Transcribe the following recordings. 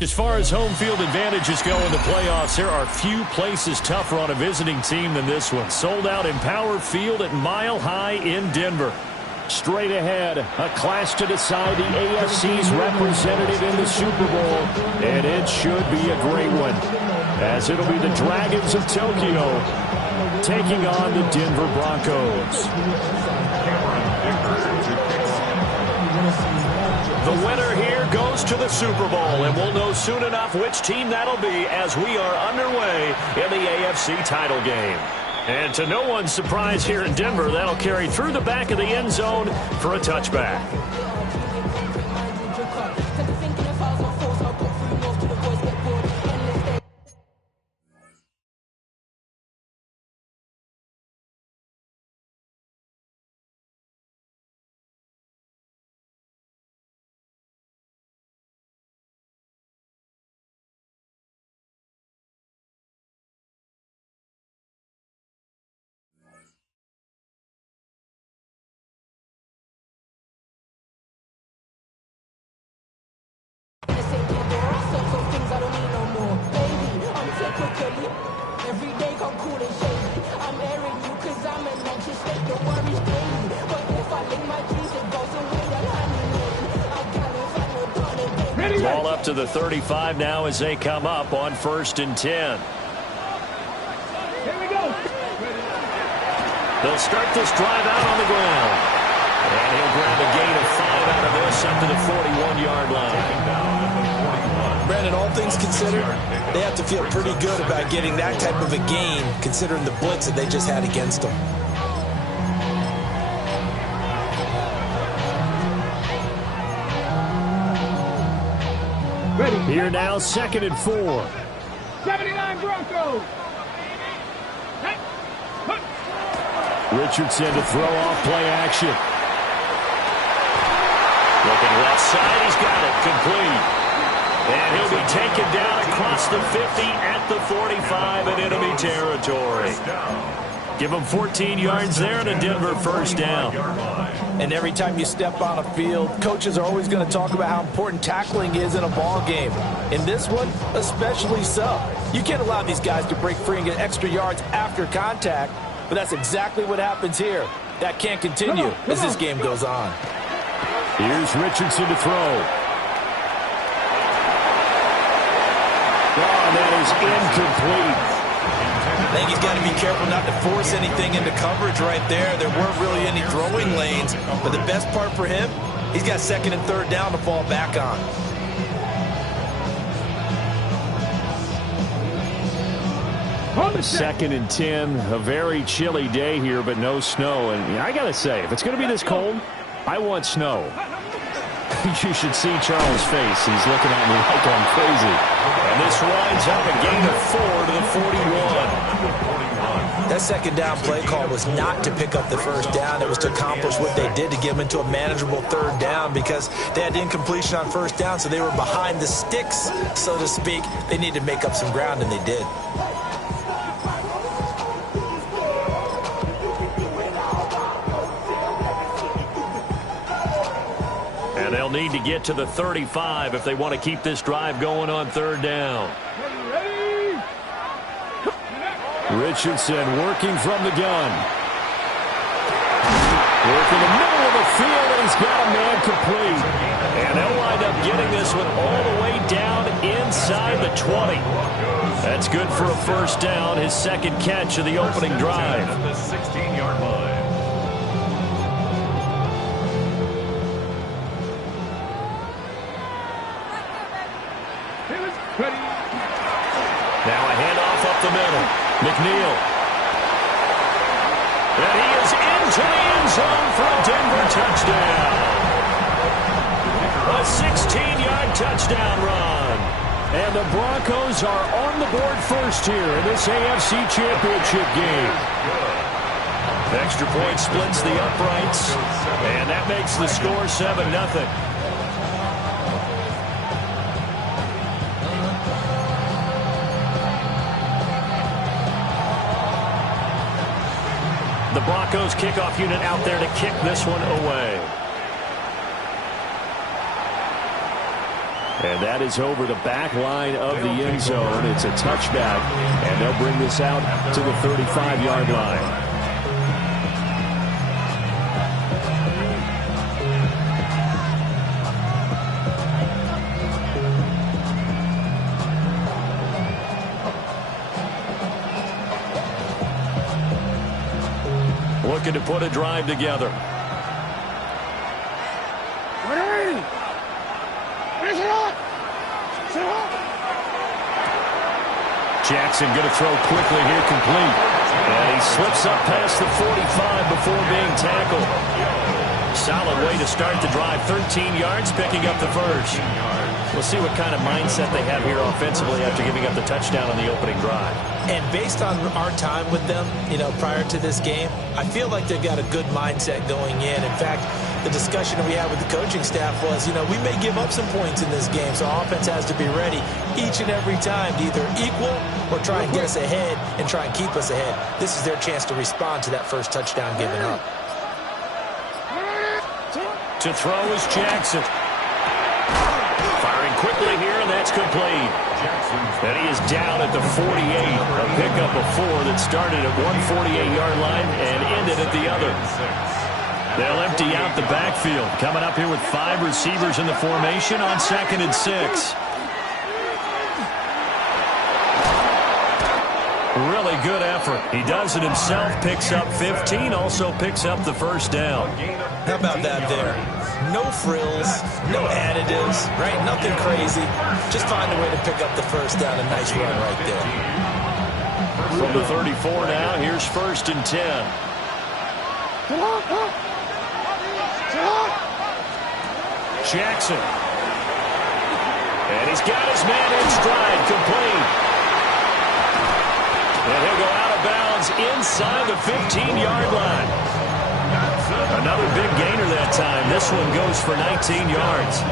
As far as home field advantages go in the playoffs, there are few places tougher on a visiting team than this one. Sold out Empower Field at Mile High in Denver. Straight ahead, a clash to decide the AFC's representative in the Super Bowl. And it should be a great one, as it'll be the Dragons of Tokyo taking on the Denver Broncos. The winner here goes to the Super Bowl, and we'll know soon enough which team that'll be as we are underway in the AFC title game. And to no one's surprise here in Denver, that'll carry through the back of the end zone for a touchback. Ball up to the 35 now as they come up on 1st and 10. Here we go. They'll start this drive out on the ground. And he'll grab a gain of 5 out of this up to the 41-yard line. Brandon, all things considered, they have to feel pretty good about getting that type of a gain considering the blitz that they just had against them. Ready. Here now, 2nd and 4. 79 Broncos. Richardson to throw off play action. Looking left side, he's got it, complete. And he'll be taken down across the 50 at the 45 in enemy territory. Give him 14 yards there and a Denver first down. And every time you step on a field, coaches are always going to talk about how important tackling is in a ball game. In this one, especially so. You can't allow these guys to break free and get extra yards after contact, but that's exactly what happens here. That can't continue as this game goes on. Here's Richardson to throw. Oh, that is incomplete. I think he's got to be careful not to force anything into coverage right there. There weren't really any throwing lanes, but the best part for him, he's got 2nd and 3rd down to fall back on. Second and 10, a very chilly day here, but no snow. And I got to say, if it's going to be this cold, I want snow. You should see Charles' face. He's looking at me like I'm crazy. And this winds up a gain of 4 to the 41. That 2nd down play call was not to pick up the 1st down. It was to accomplish what they did to get them into a manageable 3rd down because they had incompletion on 1st down, so they were behind the sticks, so to speak. They needed to make up some ground, and they did. And they'll need to get to the 35 if they want to keep this drive going on 3rd down. Richardson working from the gun. Working the middle of the field, and he's got a man complete. And they'll wind up getting this one all the way down inside the 20. That's good for a first down, his 2nd catch of the opening drive. At the 16-yard line. McNeil. And he is into the end zone for a Denver touchdown. A 16-yard touchdown run. And the Broncos are on the board first here in this AFC Championship game. The extra point splits the uprights, and that makes the score 7-0. The Broncos kickoff unit out there to kick this one away. And that is over the back line of the end zone. It's a touchback, and they'll bring this out to the 35-yard line. Looking to put a drive together. Jackson going to throw quickly here, complete. And he slips up past the 45 before being tackled. Solid way to start the drive. 13 yards, picking up the first. We'll see what kind of mindset they have here offensively after giving up the touchdown on the opening drive. And based on our time with them, prior to this game, I feel like they've got a good mindset going in. In fact, the discussion that we had with the coaching staff was, we may give up some points in this game, so our offense has to be ready each and every time to either equal or try and get us ahead and try and keep us ahead. This is their chance to respond to that first touchdown given up. To throw is Jackson. Firing quickly here, and that's complete. And he is down at the 48. A pickup of 4 that started at one 48-yard line and ended at the other. They'll empty out the backfield. Coming up here with 5 receivers in the formation on 2nd and 6. Really good effort. He does it himself, picks up 15, also picks up the first down. How about that there? No frills, no additives, right? Nothing crazy. Just find a way to pick up the first down. A nice run right there. From the 34 now, here's 1st and 10. Jackson. And he's got his man in stride, complete. And he'll go out of bounds inside the 15-yard line. Another big gainer that time. This one goes for 19 yards.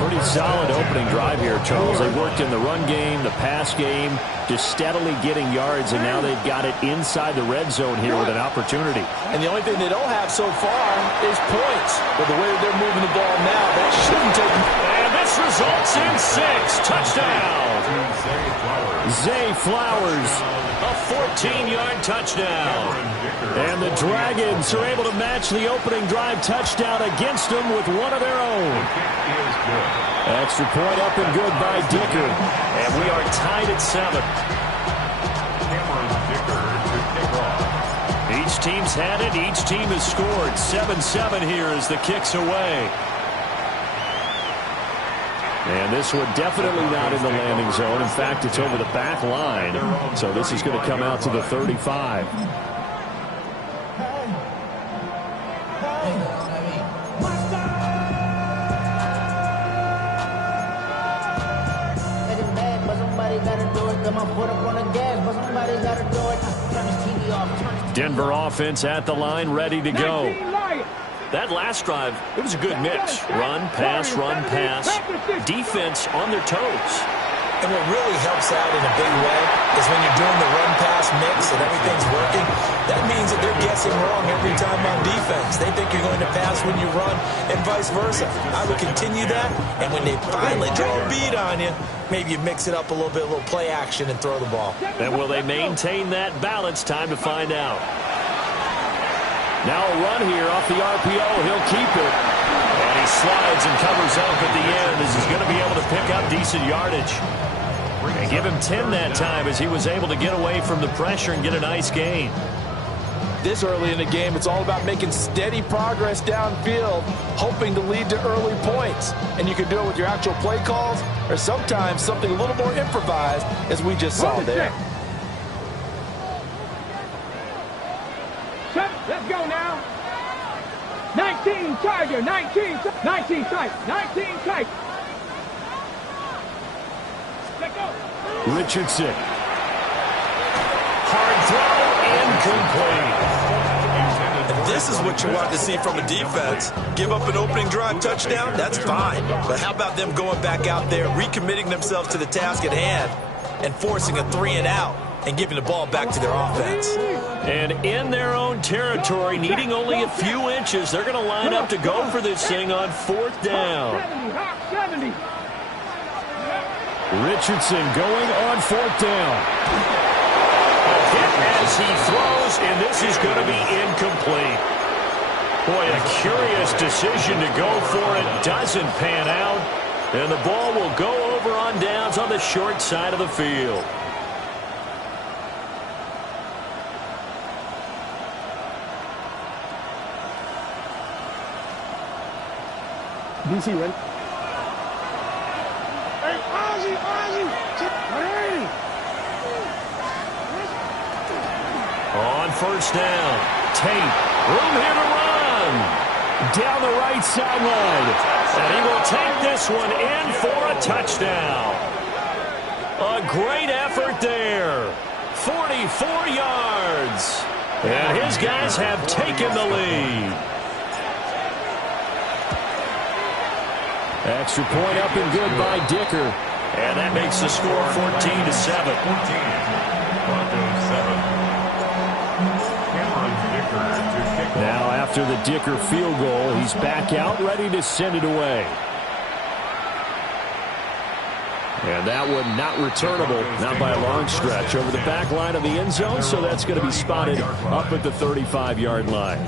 Pretty solid opening drive here, Charles. They worked in the run game, the pass game, just steadily getting yards, and now they've got it inside the red zone here with an opportunity. And the only thing they don't have so far is points. But the way that they're moving the ball now, that shouldn't take them. And this results in 6. Touchdown. Zay Flowers, a 14-yard touchdown. And the Dragons are able to match the opening drive touchdown against them with one of their own. Extra point up and good by Dicker. And we are tied at 7. Each team's had it. Each team has scored. 7-7 here as the kick's away. And this one definitely not in the landing zone. In fact, it's over the back line. So this is going to come out to the 35. Denver offense at the line, ready to go. That last drive, it was a good mix. Run, pass, defense on their toes. And what really helps out in a big way is when you're doing the run-pass mix and everything's working, that means that they're guessing wrong every time on defense. They think you're going to pass when you run and vice versa. I would continue that, and when they finally draw a bead on you, maybe you mix it up a little bit, a little play action, and throw the ball. And will they maintain that balance? Time to find out. Now a run here off the RPO. He'll keep it. And he slides and covers up at the end as he's going to be able to pick up decent yardage. And give him 10 that time as he was able to get away from the pressure and get a nice gain. This early in the game, it's all about making steady progress downfield, hoping to lead to early points. And you can do it with your actual play calls or sometimes something a little more improvised, as we just saw there. Let's go now. 19 Tiger, 19 tight, 19 tight. Let's go. Richardson. Hard throw, incomplete. And this is what you want to see from a defense. Give up an opening drive touchdown, that's fine. But how about them going back out there, recommitting themselves to the task at hand, and forcing a 3-and-out and giving the ball back to their offense. And in their own territory, needing only a few inches, they're going to line up to go for this thing on 4th down. 70. Richardson going on 4th down. A hit as he throws, and this is going to be incomplete. Boy, a curious decision to go for it. Doesn't pan out. And the ball will go over on downs on the short side of the field. DC ready? Hey, Ozzy! Hey! On 1st down, Tate, room here to run. Down the right sideline. And he will take this one in for a touchdown. A great effort there. 44 yards. And his guys have taken the lead. Extra point up and good by Dicker. And that makes the score 14-7. Now after the Dicker field goal, he's back out ready to send it away. And that one not returnable, not by a long stretch, over the back line of the end zone, so that's going to be spotted up at the 35-yard line.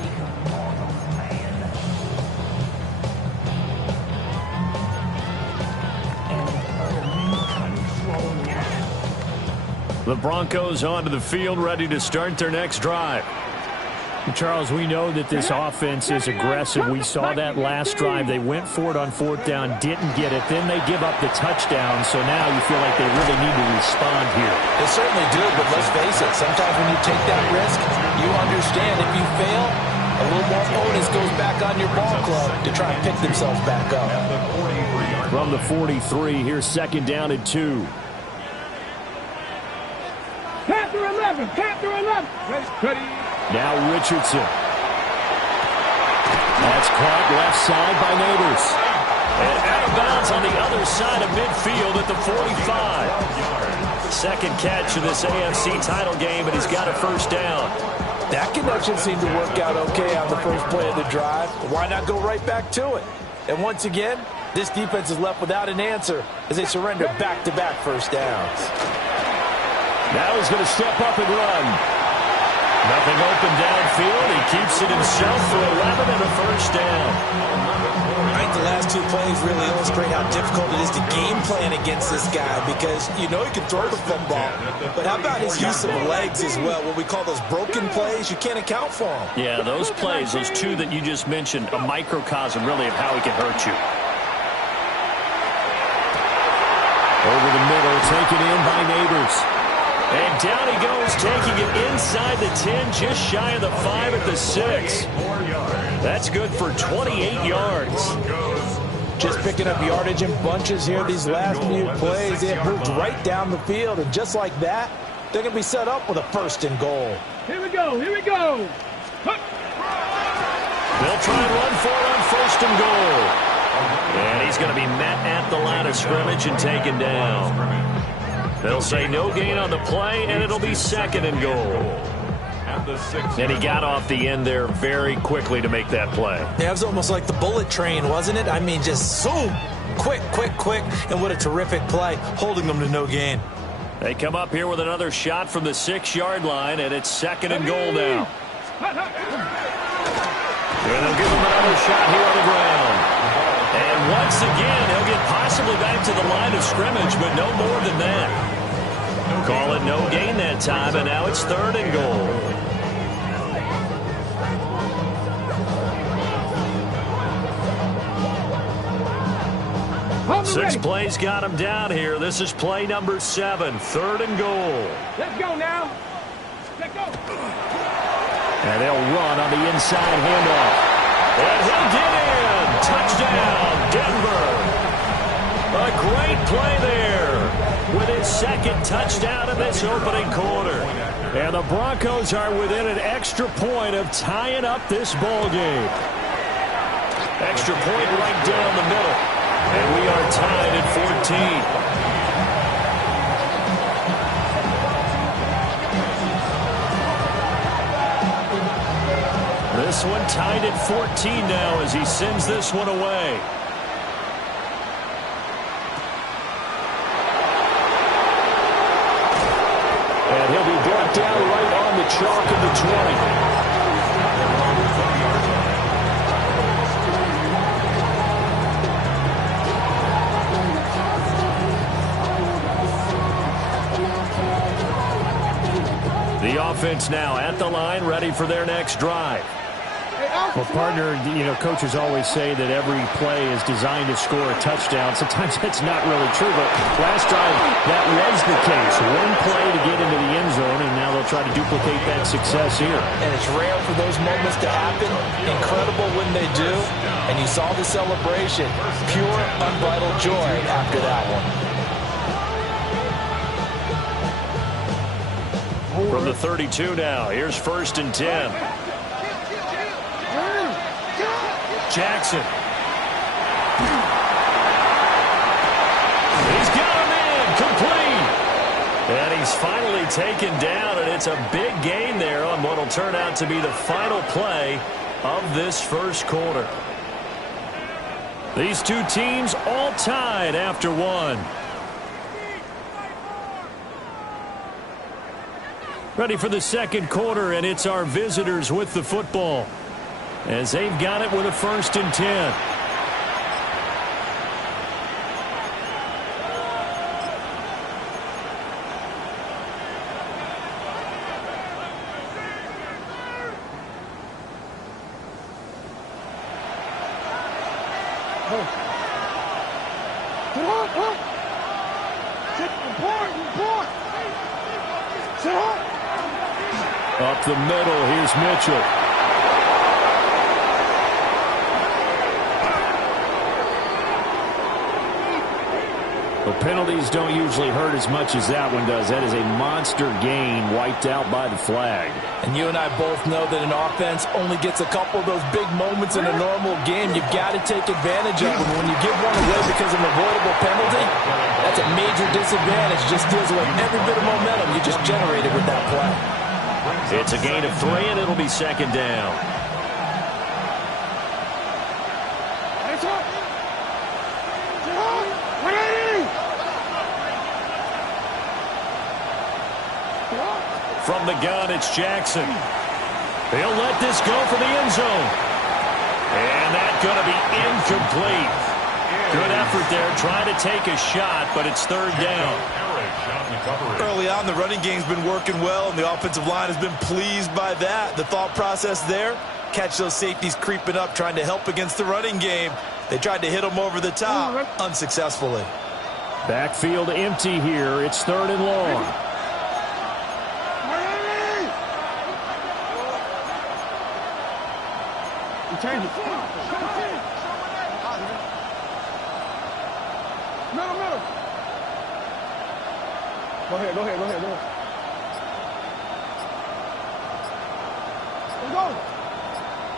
The Broncos onto the field, ready to start their next drive. Charles, we know that this offense is aggressive. We saw that last drive. They went for it on 4th down, didn't get it. Then they give up the touchdown, so now you feel like they really need to respond here. They certainly do, but let's face it, sometimes when you take that risk, you understand if you fail, a little more onus goes back on your ball club to try and pick themselves back up. From the 43, here's 2nd down and 2. Panther 11. Ready. Now Richardson. That's caught left side by Neighbors. And out of bounds on the other side of midfield at the 45. Second catch of this AFC title game, and he's got a 1st down. That connection seemed to work out okay on the first play of the drive. Why not go right back to it? And once again, this defense is left without an answer as they surrender back-to-back 1st downs. Now he's going to step up and run. Nothing open downfield. He keeps it himself for 11 and a 1st down. I think the last 2 plays really illustrate how difficult it is to game plan against this guy because you know he can throw the football. But how about his use of legs as well? What we call those broken plays, you can't account for them. Yeah, those plays, those 2 that you just mentioned, a microcosm really of how he can hurt you. Over the middle, taken in by Neighbors. And down he goes, taking it inside the 10, just shy of the 5 at the 6. That's good for 28 yards. Just picking up yardage in bunches here these last few plays. They have moved right down the field, and just like that, they're going to be set up with a 1st and goal. Here we go. They'll try and run for it on 1st and goal. And he's going to be met at the line of scrimmage and taken down. They'll say no gain on the play, and it'll be 2nd and goal. And he got off the end there very quickly to make that play. Yeah, it was almost like the bullet train, wasn't it? I mean, just zoom, quick, and what a terrific play, holding them to no gain. They come up here with another shot from the 6-yard line, and it's 2nd and goal now. And they'll give him another shot here on the ground. And once again, he'll get possibly back to the line of scrimmage, but no more than that. Call it no gain that time, and now it's 3rd and goal. Six plays got him down here. This is play number 7, 3rd and goal. Let's go now. Let's go. And they'll run on the inside handoff. And he'll get in. Touchdown, Denver. A great play there with his second touchdown in this opening quarter. And the Broncos are within an extra point of tying up this ball game. Extra point right down the middle. And we are tied at 14. This one tied at 14 now as he sends this one away. And he'll be brought down right on the chalk of the 20. The offense now at the line, ready for their next drive. Well, partner, coaches always say that every play is designed to score a touchdown. Sometimes that's not really true, but last drive, that was the case. One play to get into the end zone, and now they'll try to duplicate that success here. And it's rare for those moments to happen. Incredible when they do. And you saw the celebration. Pure, unbridled joy after that one. From the 32 now, here's 1st and 10. Jackson. He's got him in, complete. And he's finally taken down, and it's a big gain there on what will turn out to be the final play of this first quarter. These two teams all tied after one. Ready for the second quarter, and it's our visitors with the football, as they've got it with a 1st and 10. Up the middle, here's Mitchell. The penalties don't usually hurt as much as that one does. That is a monster gain wiped out by the flag. And you and I both know that an offense only gets a couple of those big moments in a normal game. You've got to take advantage of them. When you give one away because of an avoidable penalty, that's a major disadvantage. Just steals away every bit of momentum you just generated with that play. It's a gain of 3, and it'll be 2nd down. From the gun, it's Jackson. They'll let this go for the end zone. And that's going to be incomplete. Good effort there, trying to take a shot, but it's 3rd down. Early on, the running game's been working well, and the offensive line has been pleased by that. The thought process there, catch those safeties creeping up, trying to help against the running game. They tried to hit them over the top, unsuccessfully. Backfield empty here. It's 3rd and long. Change it. Middle. Go ahead. Let's go.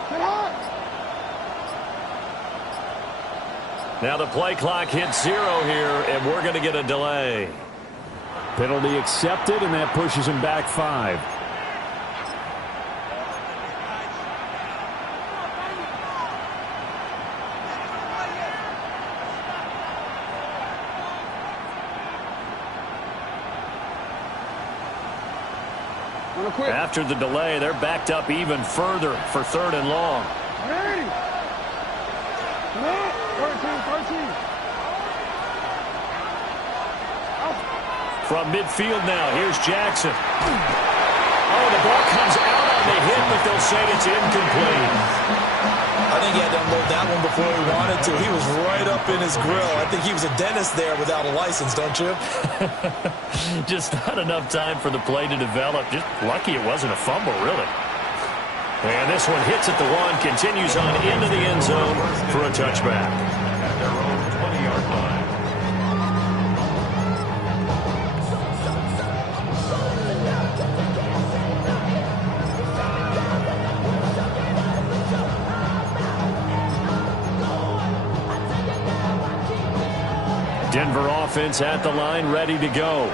Get hard. Now the play clock hits 0 here, and we're going to get a delay. Penalty accepted, and that pushes him back 5. After the delay, they're backed up even further for 3rd and long. Ready. 13. From midfield now, here's Jackson. Oh, the ball comes out on the hit, but they'll say it's incomplete. I think he had to unload that one before he wanted to. He was right up in his grill. I think he was a dentist there without a license, don't you? Just not enough time for the play to develop. Just lucky it wasn't a fumble, really. And this one hits at the 1, continues on into the end zone for a touchback. At their own 20-yard line. Denver offense at the line, ready to go.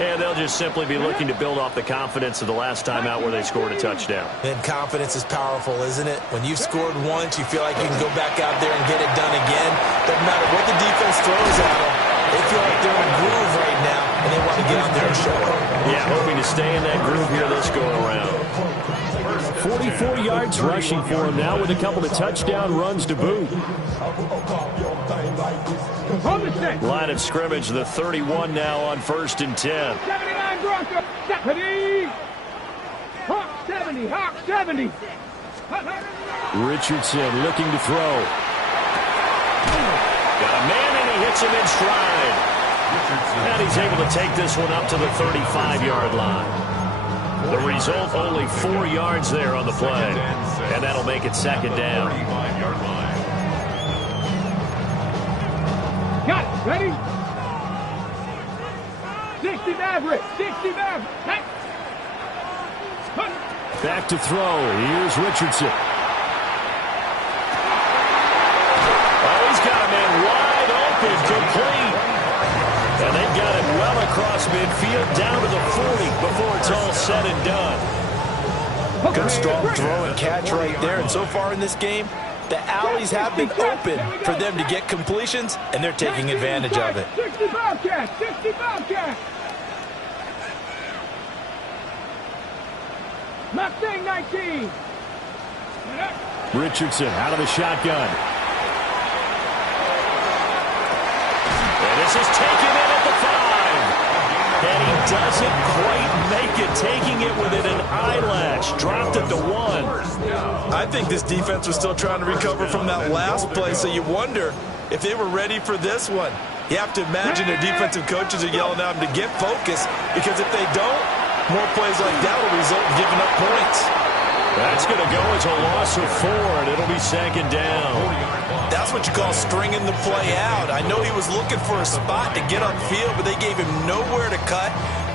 And they'll just simply be looking to build off the confidence of the last time out where they scored a touchdown. And confidence is powerful, isn't it? When you've scored once, you feel like you can go back out there and get it done again. Doesn't matter what the defense throws at them. They feel like they're in a groove right now, and they want to get out there and show it. Yeah, hoping to stay in that groove here this go-around. 44 yards rushing for him now with a couple of touchdown runs to boot. Line of scrimmage, the 31 now on 1st and 10. 79 Broncos. 70. Hawk 70. Hawk 70. Richardson looking to throw. Got a man and he hits him in stride. And he's able to take this one up to the 35-yard line. The result, only 4 yards there on the play. And that'll make it 2nd down. Got it. Ready? 60 Maverick. 60 Maverick. Back to throw. Here's Richardson. Oh, he's got a man wide open, complete. And they've got it well across midfield, down to the 40 before it's all said and done. Good strong throw and catch right there. And so far in this game, the alleys have been open for them to get completions, and they're taking advantage of it. 60 Bobcat. 60 Bobcat. Mustang 19. Richardson out of the shotgun. And this is taken in at the 5. And he doesn't quite make it, taking it within an eyelash. Dropped it to 1. I think this defense was still trying to recover from that last play, so you wonder if they were ready for this one. You have to imagine their defensive coaches are yelling at them to get focused, because if they don't, more plays like that will result in giving up points. That's going to go as a loss of 4, and it'll be 2nd down. That's what you call stringing the play out. I know he was looking for a spot to get upfield, but they gave him nowhere to cut,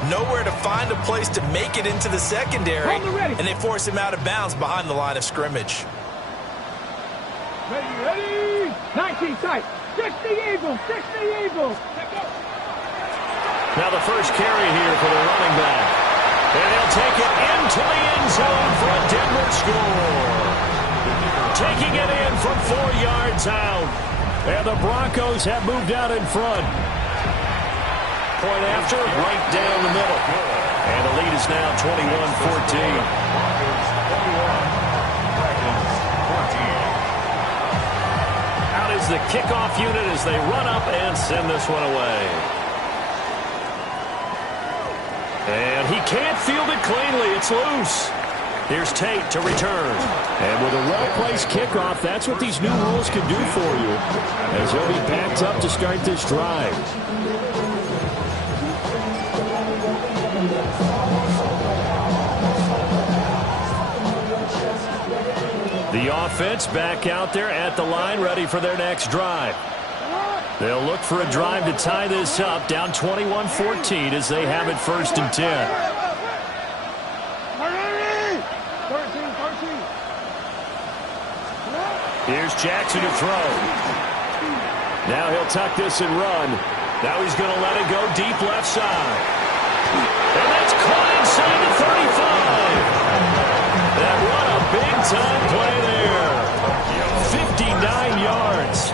nowhere to find a place to make it into the secondary, and they force him out of bounds behind the line of scrimmage. Ready. 19 tight. 60 Eagles. 60 Eagles. Now the first carry here for the running back. And he'll take it into the end zone for a Denver score. Taking it in from 4 yards out. And the Broncos have moved out in front. Point after, right down the middle. And the lead is now 21-14. Out is the kickoff unit as they run up and send this one away. And he can't field it cleanly. It's loose. Here's Tate to return. And with a well-placed kickoff, that's what these new rules can do for you, as he'll be backed up to start this drive. The offense back out there at the line, ready for their next drive. They'll look for a drive to tie this up, down 21-14 as they have it 1st and 10. Here's Jackson to throw. Now he'll tuck this and run. Now he's going to let it go deep left side. And that's caught inside the 35. That what a big-time play there. 59 yards.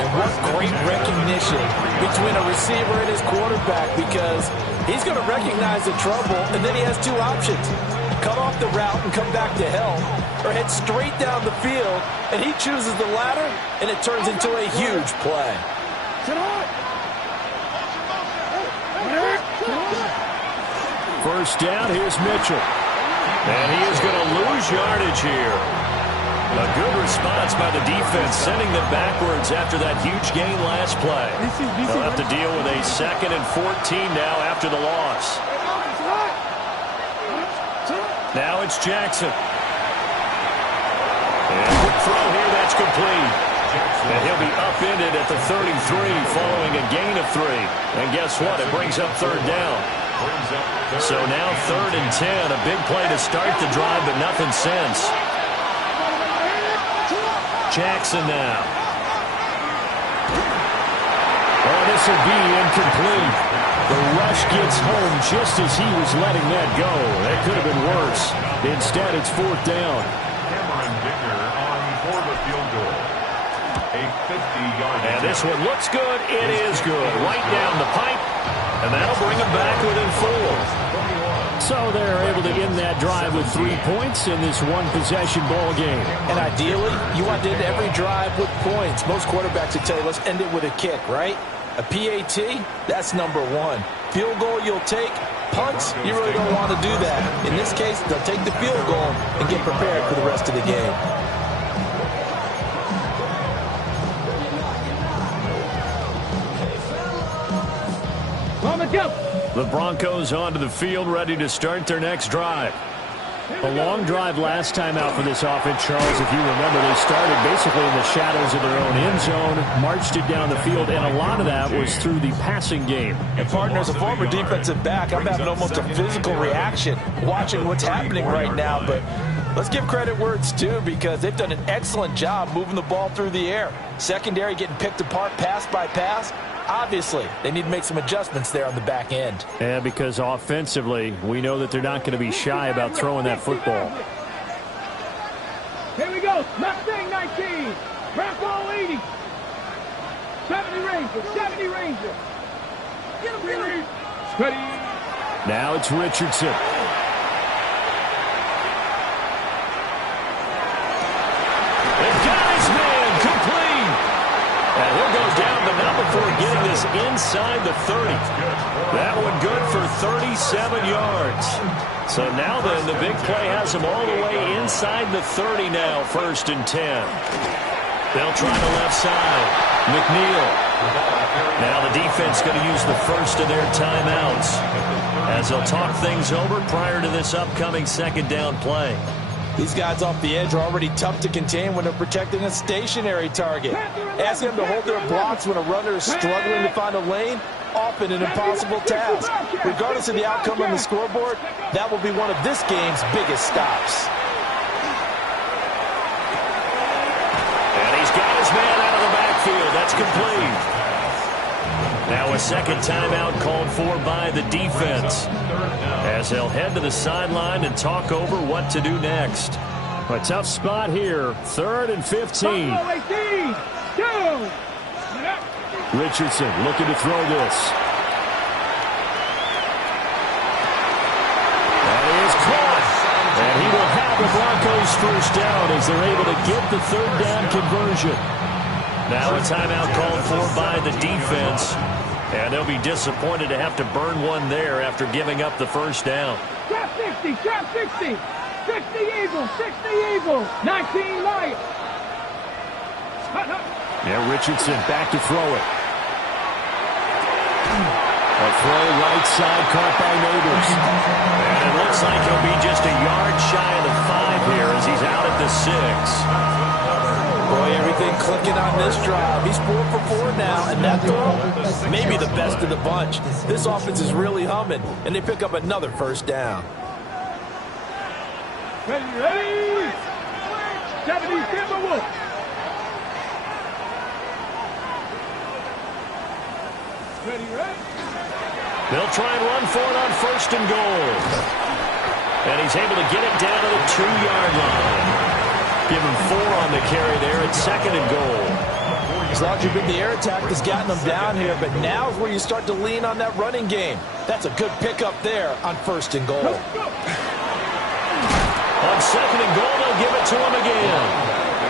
And what great recognition between a receiver and his quarterback, because he's going to recognize the trouble, and then he has 2 options. Cut off the route and come back to help, or head straight down the field, and he chooses the latter, and it turns into a huge play. First down, here's Mitchell. And he is going to lose yardage here. A good response by the defense, sending them backwards after that huge gain last play. They'll have to deal with a 2nd and 14 now after the loss. Now it's Jackson. throw here, that's complete. And he'll be upended at the 33 following a gain of 3. And guess what? It brings up third down. So now 3rd and 10. A big play to start the drive, but nothing since. Jackson now. Oh, this will be incomplete. The rush gets home just as he was letting that go. That could have been worse. Instead, it's 4th down. Cameron Dicker on for the field goal. A 50-yard. And this one looks good. It is good. Right down the pipe. And that'll bring them back within 4. So they're able to end that drive with 3 points in this one-possession ball game. And ideally, you want to end every drive with points. Most quarterbacks would tell you, let's end it with a kick, right? A PAT, that's number 1. Field goal you'll take. Punts, you really don't want to do that. In this case, they'll take the field goal and get prepared for the rest of the game. The Broncos onto the field, ready to start their next drive. A long drive last time out for this offense, Charles. If you remember, they started basically in the shadows of their own end zone, marched it down the field, and a lot of that was through the passing game. And, partner, as a former defensive back, I'm having almost a physical reaction watching what's happening right now. But let's give credit where it's due, because they've done an excellent job moving the ball through the air. Secondary getting picked apart pass by pass. Obviously, they need to make some adjustments there on the back end. Yeah, because offensively, we know that they're not going to be shy about throwing that football. Here we go. Mustang 19. Raffle 80. 70 Ranger. 70 Ranger. Get him, get him. Ready. Now it's Richardson. And got his man complete. And he'll go down, but not before getting this inside the 30. That one good for 37 yards. So now then, the big play has him all the way inside the 30 now, 1st and 10. They'll try the left side. McNeil. Now the defense going to use the first of their timeouts as they'll talk things over prior to this upcoming 2nd down play. These guys off the edge are already tough to contain when they're protecting a stationary target. Ask them to hold their blocks when a runner is struggling to find a lane, often an impossible task. Regardless of the outcome on the scoreboard, that will be one of this game's biggest stops. And he's got his man out of the backfield. That's complete. Now a 2nd timeout called for by the defense as they'll head to the sideline and talk over what to do next. A tough spot here. 3rd and 15. Richardson looking to throw this. That is caught. And he will have the Broncos 1st down as they're able to get the 3rd down conversion. Now a timeout called for by the defense. And they'll be disappointed to have to burn one there after giving up the 1st down. Trap 60, trap 60. 60 Eagles, 60 Eagles. 19 Lions. Now Richardson back to throw it. A throw right side caught by Neighbors. And it looks like he'll be just a yard shy of the 5 here as he's out at the 6. Boy, everything clicking on this drive. He's 4 for 4 now, and that throw may be the best of the bunch. This offense is really humming, and they pick up another 1st down. Ready? 70 Timberwolves. Ready? They'll try and run for it on 1st and goal. And he's able to get it down to the 2-yard line. Give him 4 on the carry there at 2nd and goal. As long as you've been, the air attack has gotten them down here, but now is where you start to lean on that running game. That's a good pickup there on 1st and goal. On 2nd and goal, they'll give it to him again.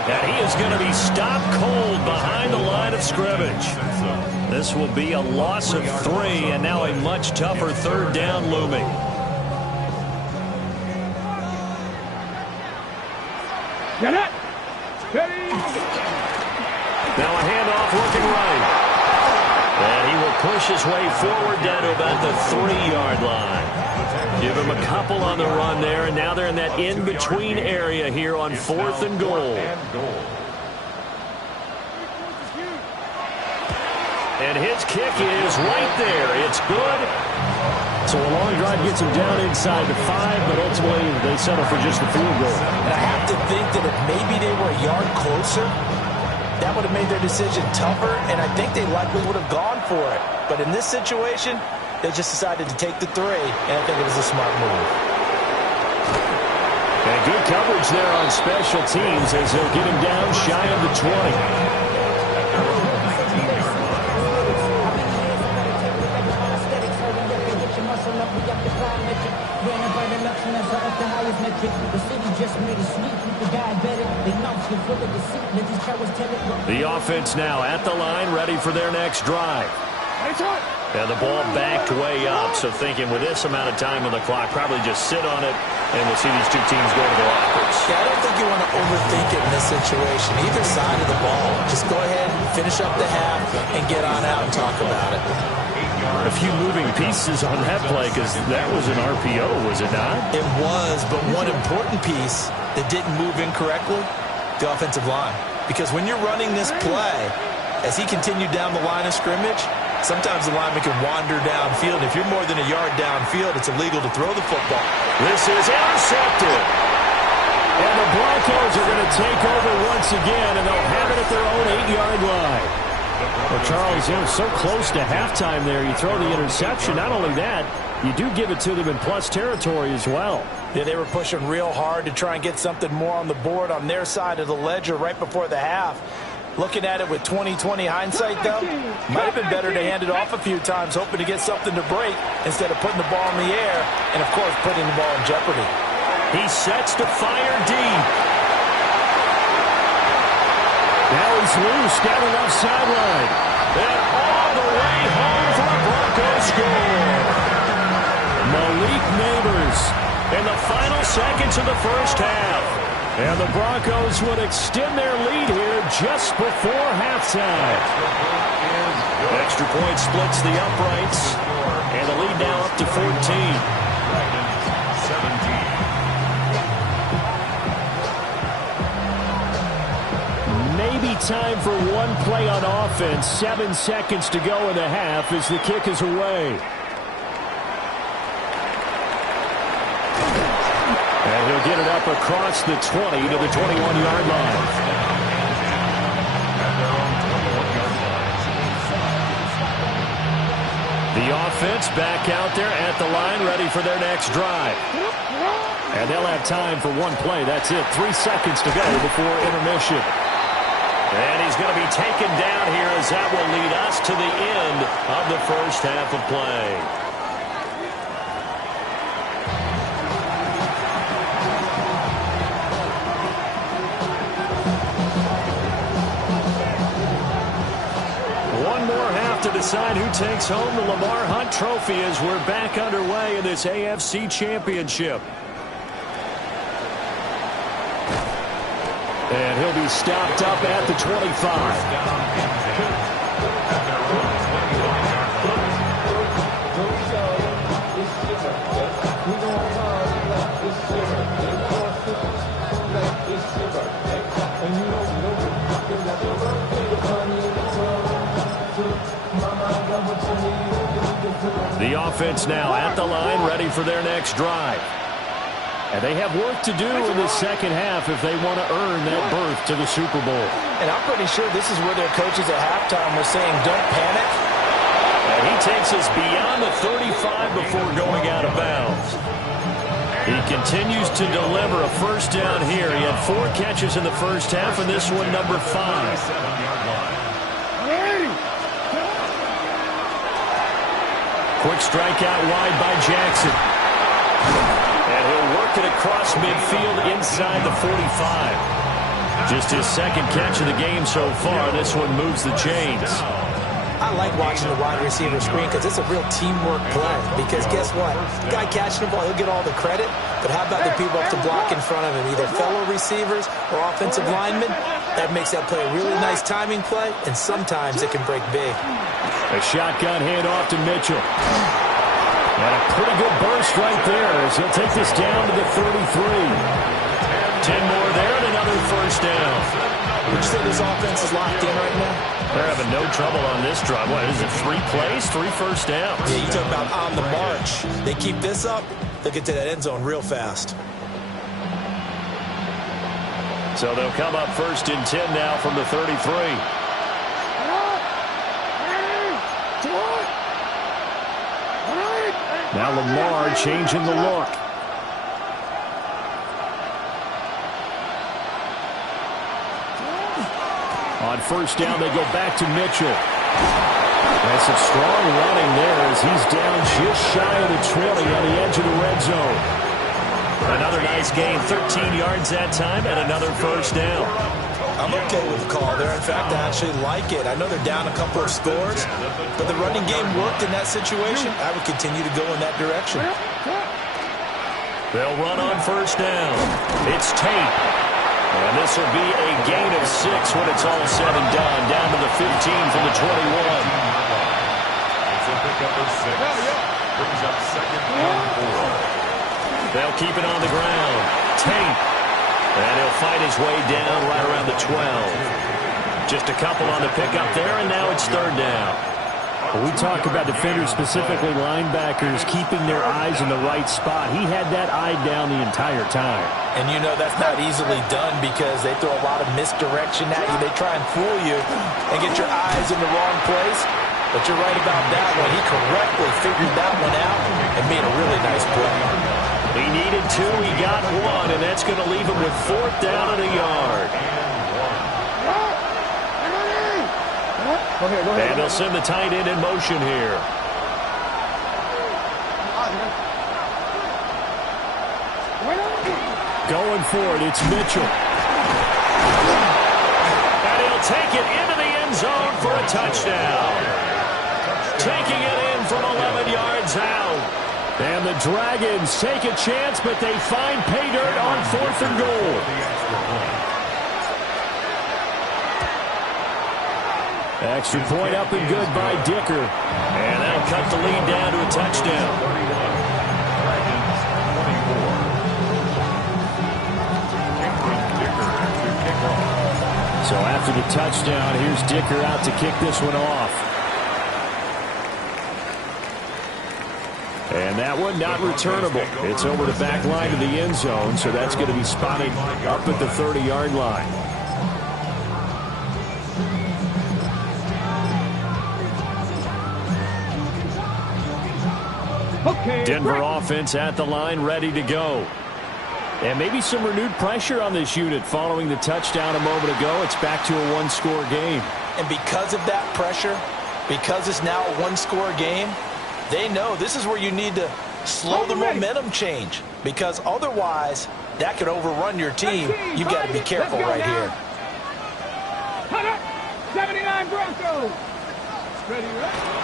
And he is going to be stopped cold behind the line of scrimmage. This will be a loss of 3, and now a much tougher 3rd down looming. Get it. Ready. Now a handoff looking right. And he will push his way forward down to about the 3-yard line. Give them a couple on the run there, and now they're in that in-between area here on 4th and goal. And his kick is right there. It's good. So a long drive gets them down inside the 5, but ultimately they settle for just the field goal. And I have to think that if maybe they were a yard closer, that would have made their decision tougher, and I think they likely would have gone for it. But in this situation, they just decided to take the 3, and I think it was a smart move. And good coverage there on special teams as they'll get him down shy of the 20. The offense now at the line, ready for their next drive. And the ball backed way up, so thinking with this amount of time on the clock, probably just sit on it, and we'll see these two teams go to the lockers. Yeah, I don't think you want to overthink it in this situation. Either side of the ball, just go ahead, finish up the half, and get on out and talk about it. A few moving pieces on that play, because that was an RPO, was it not? It was, but one important piece that didn't move incorrectly, the offensive line. Because when you're running this play, as he continued down the line of scrimmage, sometimes the lineman can wander downfield. If you're more than a yard downfield, it's illegal to throw the football. This is intercepted. And the Broncos are going to take over once again, and they'll have it at their own 8-yard line. Well, Charles, they're so close to halftime there. You throw the interception. Not only that, you do give it to them in plus territory as well. Yeah, they were pushing real hard to try and get something more on the board on their side of the ledger right before the half. Looking at it with 20/20 hindsight, though, might have been better to hand it off a few times, hoping to get something to break instead of putting the ball in the air and, of course, putting the ball in jeopardy. He sets to fire deep. Now he's loose down the left sideline. And all the way home for a Broncos score. Malik Nabers in the final seconds of the first half. And the Broncos would extend their lead here just before halftime. Extra point splits the uprights. And the lead now up to 14. Maybe time for one play on offense. 7 seconds to go in the half as the kick is away. And he'll get it up across the 20 to the 21-yard line. The offense back out there at the line, ready for their next drive. And they'll have time for one play. That's it. 3 seconds to go before intermission. And he's going to be taken down here as that will lead us to the end of the first half of play. One more half to decide who takes home the Lamar Hunt Trophy as we're back underway in this AFC Championship. And he'll be stopped up at the 25. The offense now at the line, ready for their next drive. And they have work to do in the second half if they want to earn that berth to the Super Bowl. And I'm pretty sure this is where their coaches at halftime were saying, don't panic. And he takes us beyond the 35 before going out of bounds. He continues to deliver a first down here. He had 4 catches in the first half, and this one number 5. Quick strike out wide by Jackson. And he'll work it across midfield inside the 45. Just his second catch of the game so far. This one moves the chains. I like watching the wide receiver screen because it's a real teamwork play. Because guess what? The guy catching the ball, he'll get all the credit. But how about the people up to block in front of him? Either fellow receivers or offensive linemen. That makes that play a really nice timing play. And sometimes it can break big. A shotgun handoff to Mitchell. And a pretty good burst right there as he'll take this down to the 33. 10 more there and another first down. Would you say this offense is locked in right now? They're having no trouble on this drive. What is it, 3 plays, 3 first downs? Yeah, you talk about on the march. They keep this up, they'll get to that end zone real fast. So they'll come up first and 10 now from the 33. Now Lamar changing the look. On first down, they go back to Mitchell. That's some strong running there as he's down just shy of the 20 on the edge of the red zone. Another nice gain, 13 yards that time, and another first down. I'm okay with the call there. In fact, I actually like it. I know they're down a couple of scores, but the running game worked in that situation. I would continue to go in that direction. They'll run on first down. It's Tate. And this will be a gain of 6 when it's all said and done. Down to the 15 from the 21. It's a pickup of 6. Brings up second and 4. They'll keep it on the ground. Tate. And he'll fight his way down right around the 12. Just a couple on the pickup there, and now it's third down. When we talk about defenders, specifically linebackers, keeping their eyes in the right spot, he had that eye down the entire time. And you know that's not easily done because they throw a lot of misdirection at you. They try and fool you and get your eyes in the wrong place. But you're right about that one. He correctly figured that one out and made a really nice play. He needed 2, he got 1, and that's going to leave him with 4th down and a yard. And they'll send the tight end in motion here. Going for it, it's Mitchell. And he'll take it into the end zone for a touchdown. Taking it in from 11 yards out. And the Dragons take a chance, but they find pay dirt on 4th and goal. Extra point up and good by Dicker. And that'll cut the lead down to a touchdown. So after the touchdown, here's Dicker out to kick this one off. And that one not returnable. It's over the back line of the end zone, so that's going to be spotted up at the 30-yard line. Okay. Denver offense at the line, ready to go. And maybe some renewed pressure on this unit following the touchdown a moment ago. It's back to a one-score game. And because of that pressure, because it's now a one-score game, they know this is where you need to slow the momentum change, because otherwise that could overrun your team. You've got to be careful right here. 79 Broncos. Ready,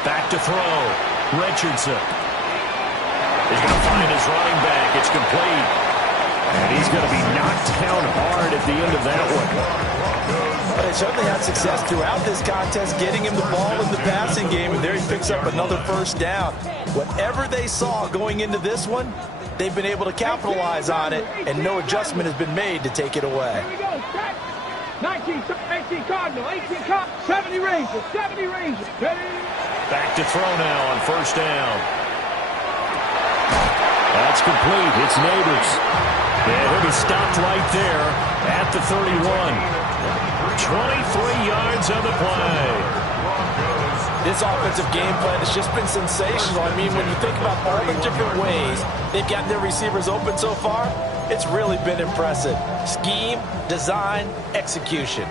back to throw. Richardson. He's going to find his running back. It's complete. And he's going to be knocked down hard at the end of that one. But they certainly had success throughout this contest getting him the ball in the passing game, and there he picks up another first down. Whatever they saw going into this one, they've been able to capitalize on it, and no adjustment has been made to take it away. Here we go. 19, 18 Cardinal, 18 Cardinal, 70 Rangers, 70 Rangers. Ready? Back to throw now on first down. That's complete. It's Neighbors. And he'll be stopped right there at the 31. 23 yards on the play. This offensive game plan has just been sensational. I mean, when you think about all the different ways they've gotten their receivers open so far, it's really been impressive. Scheme, design, execution.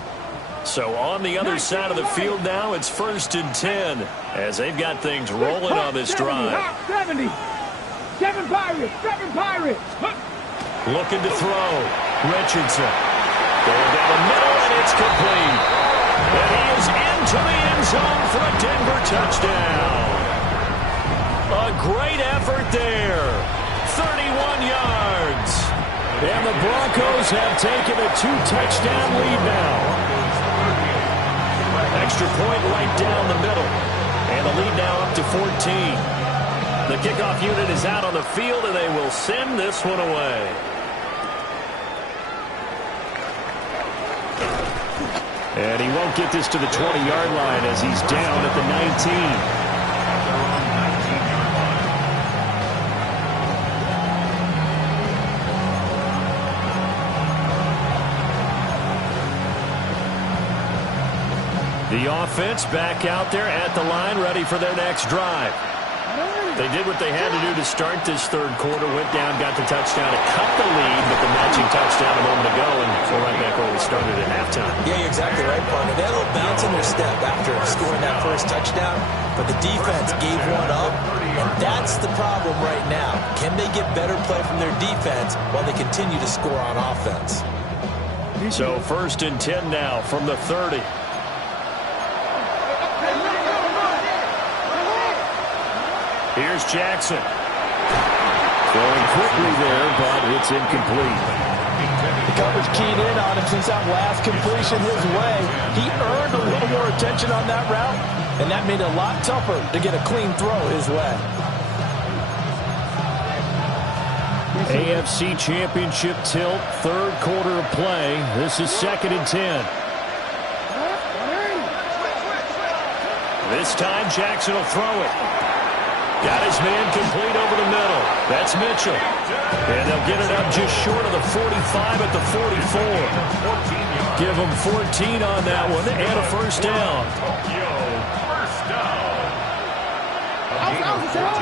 So on the other side of the field now, it's 1st and 10 as they've got things rolling on this drive. 70. 7 Pirates, 7 Pirates. Looking to throw. Richardson. Going down the middle, and it's complete. And he is into the end zone for a Denver touchdown. A great effort there. 31 yards. And the Broncos have taken a 2-touchdown lead now. Extra point right down the middle. And the lead now up to 14. The kickoff unit is out on the field, and they will send this one away. And he won't get this to the 20-yard line as he's down at the 19. The offense back out there at the line, ready for their next drive. They did what they had to do to start this third quarter, went down, got the touchdown, it cut the lead, but the matching touchdown a moment ago, and we're right back where we started at halftime. Yeah, you're exactly right, partner. They had a little bounce in their step after scoring that first touchdown, but the defense gave one up, and that's the problem right now. Can they get better play from their defense while they continue to score on offense? So 1st and 10 now from the 30. Here's Jackson. Going quickly there, but it's incomplete. The coverage keyed in on him since that last completion his way. He earned a little more attention on that route, and that made it a lot tougher to get a clean throw his way. AFC Championship tilt, third quarter of play. This is 2nd and 10. This time Jackson will throw it. Got his man complete over the middle. That's Mitchell. And they'll get it up just short of the 45 at the 44. Give them 14 on that one and a first down. First down. A gain of 14.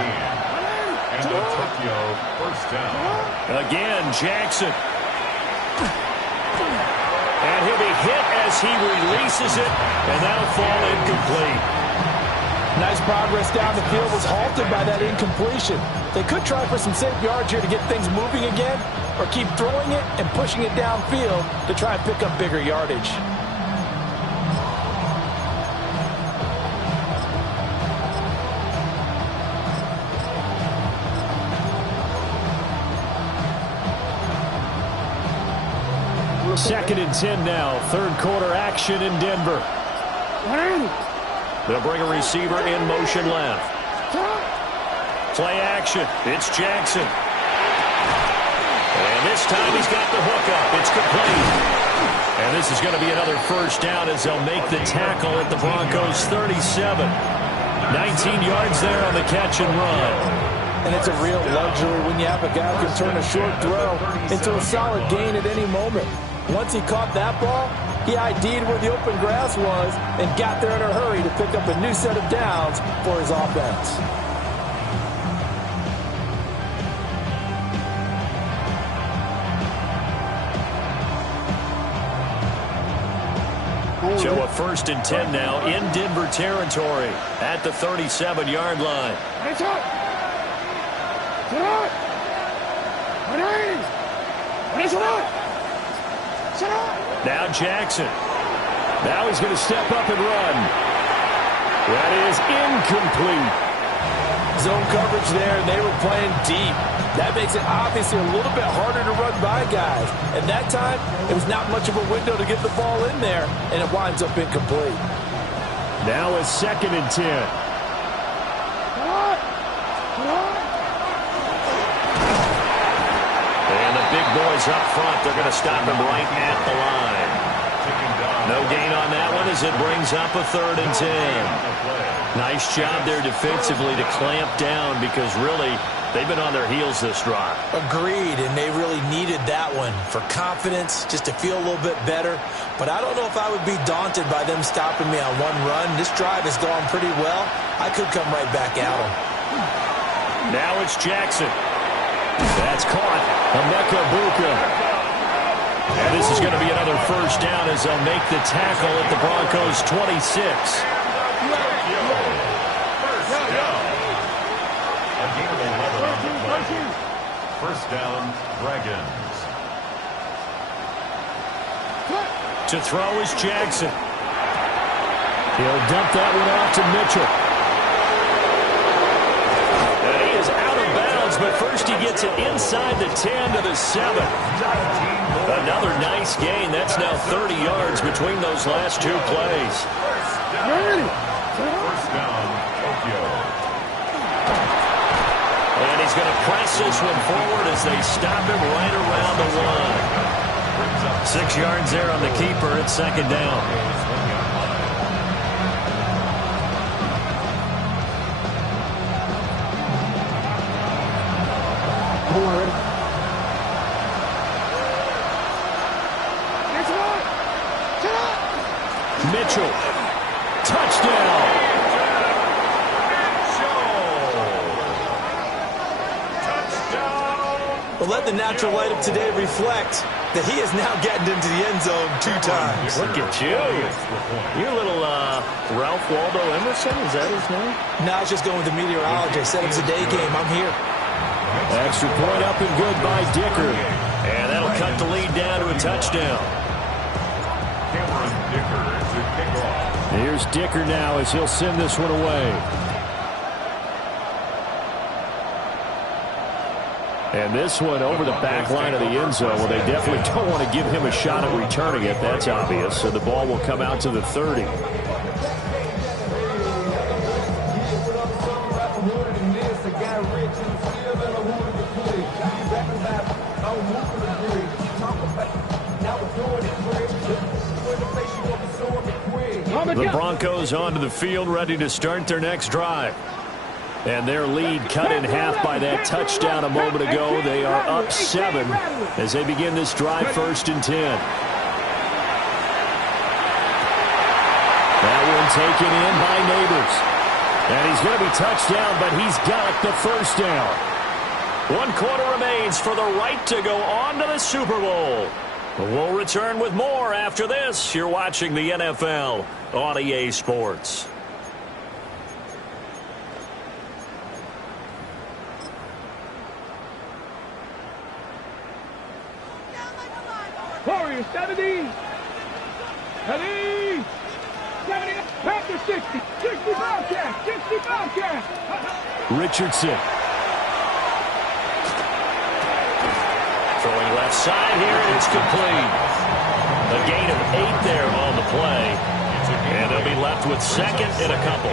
And a Tokyo first down. Again, Jackson. And he'll be hit as he releases it, and that'll fall incomplete. Nice progress down the field was halted by that incompletion. They could try for some safe yards here to get things moving again, or keep throwing it and pushing it downfield to try and pick up bigger yardage. Second and 10 now. Third quarter action in Denver. They'll bring a receiver in motion left. Play action. It's Jackson. And this time he's got the hook up. It's complete. And this is going to be another first down as they'll make the tackle at the Broncos 37. 19 yards there on the catch and run. And it's a real luxury when you have a guy who can turn a short throw into a solid gain at any moment. Once he caught that ball, he ID'd where the open grass was and got there in a hurry to pick up a new set of downs for his offense. So a 1st and 10 now in Denver territory at the 37-yard line. Now Jackson. Now he's going to step up and run. That is incomplete. Zone coverage there, and they were playing deep. That makes it obviously a little bit harder to run by guys. And that time, it was not much of a window to get the ball in there, and it winds up incomplete. Now it's 2nd and 10. And the big boys up front, they're going to stop him right at the line. No gain on that one as it brings up a 3rd and 10. Nice job there defensively to clamp down because really they've been on their heels this drive. Agreed, and they really needed that one for confidence, just to feel a little bit better. But I don't know if I would be daunted by them stopping me on one run. This drive has gone pretty well. I could come right back at them. Now it's Jackson. That's caught. Emeka Buka. And this is going to be another first down as they'll make the tackle at the Broncos 26. First down. A gain of 11 on the play. First down, Dragons. To throw is Jackson. He'll dump that one off to Mitchell. And he is out of bounds, but first he gets it inside the 10 to the 7. Another nice gain. That's now 30 yards between those last two plays. First down, Tokyo. And he's going to press this one forward as they stop him right around the line. 6 yards there on the keeper. It's second down. Mitchell. Touchdown. Well, let the natural light of today reflect that he is now getting into the end zone 2 times. Look at you. You're a little Ralph Waldo Emerson. Is that his name? No, I was just going with the meteorologist. Said it was a day game. I'm here. Extra point up and good by Dicker. And that'll cut the lead down to a touchdown. Cameron Dicker to kick off. Here's Dicker now as he'll send this one away. And this one over the back line of the end zone. Well, they definitely don't want to give him a shot at returning it. That's obvious. So the ball will come out to the 30. The Broncos onto the field, ready to start their next drive. And their lead cut in half by that touchdown a moment ago. They are up 7 as they begin this drive, 1st and 10. That one taken in by Neighbors. And he's going to be touched down, but he's got the first down. 1 quarter remains for the right to go on to the Super Bowl. We'll return with more after this. You're watching the NFL on EA Sports. Warriors 70. 70. 70. Panthers 60. 60 Bobcats. 60 Bobcats. Richardson. Throwing left side here, and it's complete. A gain of 8 there on the play. And they'll be left with 2nd and a couple.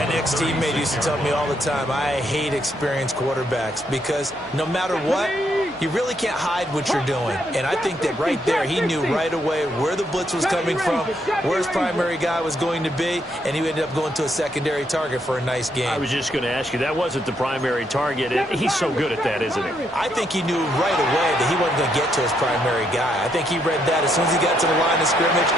An ex-teammate used to tell me all the time, I hate experienced quarterbacks because no matter what, you really can't hide what you're doing. And I think that right there, he knew right away where the blitz was coming from, where his primary guy was going to be, and he ended up going to a secondary target for a nice game. I was just going to ask you, that wasn't the primary target. He's so good at that, isn't he? I think he knew right away that he wasn't going to get to his primary guy. I think he read that as soon as he got to the line of scrimmage,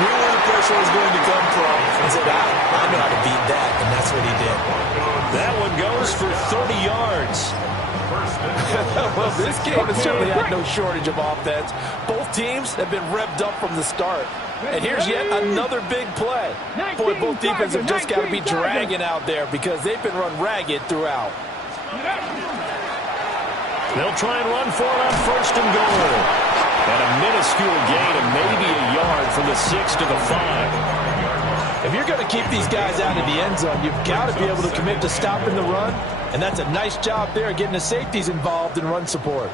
knew where the pressure was going to come from, and said, I know how to beat that, and that's what he did. That one goes for 30 yards. Well, this game has certainly had no shortage of offense. Both teams have been revved up from the start. And here's yet another big play. Boy, both defenses have just got to be dragging out there because they've been run ragged throughout. They'll try and run for it on 1st and goal. And a minuscule gain of maybe a yard from the 6 to the 5. If you're going to keep these guys out of the end zone, you've got to be able to commit to stopping the run. And that's a nice job there, getting the safeties involved in run support.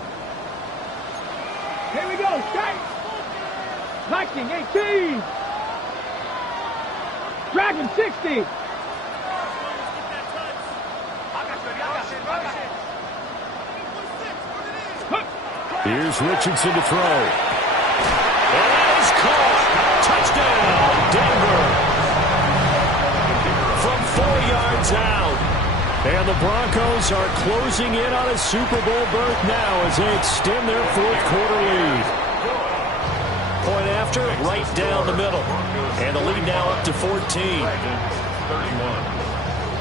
Here we go. Strike. Lightning 18. Dragon 60. Here's Richardson to throw. And that is caught. Touchdown, Denver. From 4 yards out. And the Broncos are closing in on a Super Bowl berth now as they extend their 4th quarter lead. Point after, right down the middle. And the lead now up to 14. 31.